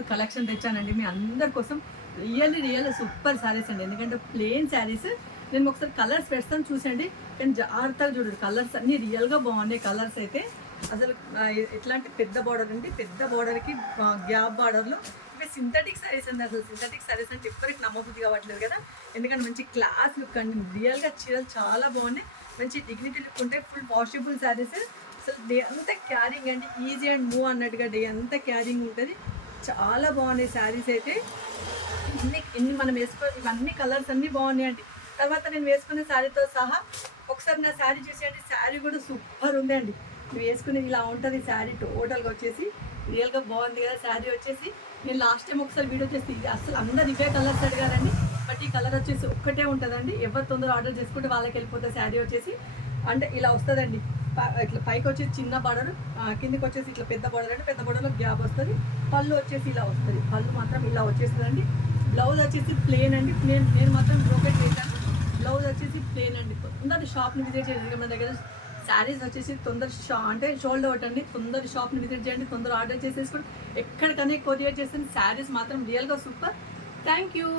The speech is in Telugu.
సూపర్ కలెక్షన్ తెచ్చానండి మీ అందరి కోసం. రియల్ సూపర్ శారీస్ అండి. ఎందుకంటే ప్లెయిన్ శారీస్ నేను ఒకసారి కలర్స్ పెడతాను చూసండి. కానీ జాగ్రత్తగా చూడండి, కలర్స్ అన్నీ రియల్గా బాగున్నాయి. కలర్స్ అయితే అసలు ఎట్లాంటి పెద్ద బార్డర్ అండి, పెద్ద బార్డర్కి గ్యాప్ బార్డర్లో ఇవి సింథటిక్ శారీస్ అండి. అసలు సింథటిక్ శారీస్ అంటే ఎప్పటికి నమ్మబుద్ధి కావట్లేదు కదా, ఎందుకంటే మంచి క్లాస్ లుక్ అండి. రియల్గా చీరలు చాలా బాగున్నాయి, మంచి డిగ్నిటీ లుక్ ఉంటాయి. Full washable saris. అసలు డే అంతా క్యారింగ్ అండి, ఈజీ అండ్ మూవ్ అన్నట్టుగా డే అంతా క్యారింగ్ ఉంటుంది. చాలా బాగున్నాయి శారీస్ అయితే. ఇన్ని మనం ఇవన్నీ కలర్స్ అన్నీ బాగున్నాయండి. తర్వాత నేను వేసుకునే శారీతో సహా ఒకసారి నా శారీ చూసేయండి. శారీ కూడా సూపర్ ఉంది అండి. నేను వేసుకునేది ఇలా ఉంటుంది శారీ టోటల్గా వచ్చేసి. రియల్గా బాగుంది కదా శారీ వచ్చేసి. నేను లాస్ట్ టైం ఒకసారి వీడియో చేసి అసలు అందరు ఇవే కలర్స్ అడిగారండి. బట్ ఈ కలర్ వచ్చేసి ఒక్కటే ఉంటుందండి. ఎవరు తొందర ఆర్డర్ చేసుకుంటే వాళ్ళకి వెళ్ళిపోతుంది శారీ వచ్చేసి. అంటే ఇలా వస్తుందండి, ఇట్లా పైకి వచ్చేసి చిన్న బార్డర్, కిందకి వచ్చేసి ఇట్లా పెద్ద బార్డర్ అంటే పెద్ద బార్డర్లో గ్యాప్ వస్తుంది. పళ్ళు వచ్చేసి ఇలా వస్తుంది, పళ్ళు మాత్రం ఇలా వచ్చేస్తుందండి. బ్లౌజ్ వచ్చేసి ప్లేన్ అండి. నేను మాత్రం బ్రోకెట్ వేసాను. బ్లౌజ్ వచ్చేసి ప్లేన్ అండి. తొందర షాప్ని విజిట్ చేయండి. మన దగ్గర శారీస్ వచ్చేసి తొందర అంటే షోల్డర్ అవుట్ అండి. తొందర షాప్ని విజిట్ చేయండి, తొందర ఆర్డర్ చేసేసుకోండి. ఎక్కడికనే కొరియర్ చేసిన శారీస్ మాత్రం రియల్గా సూపర్. Thank you.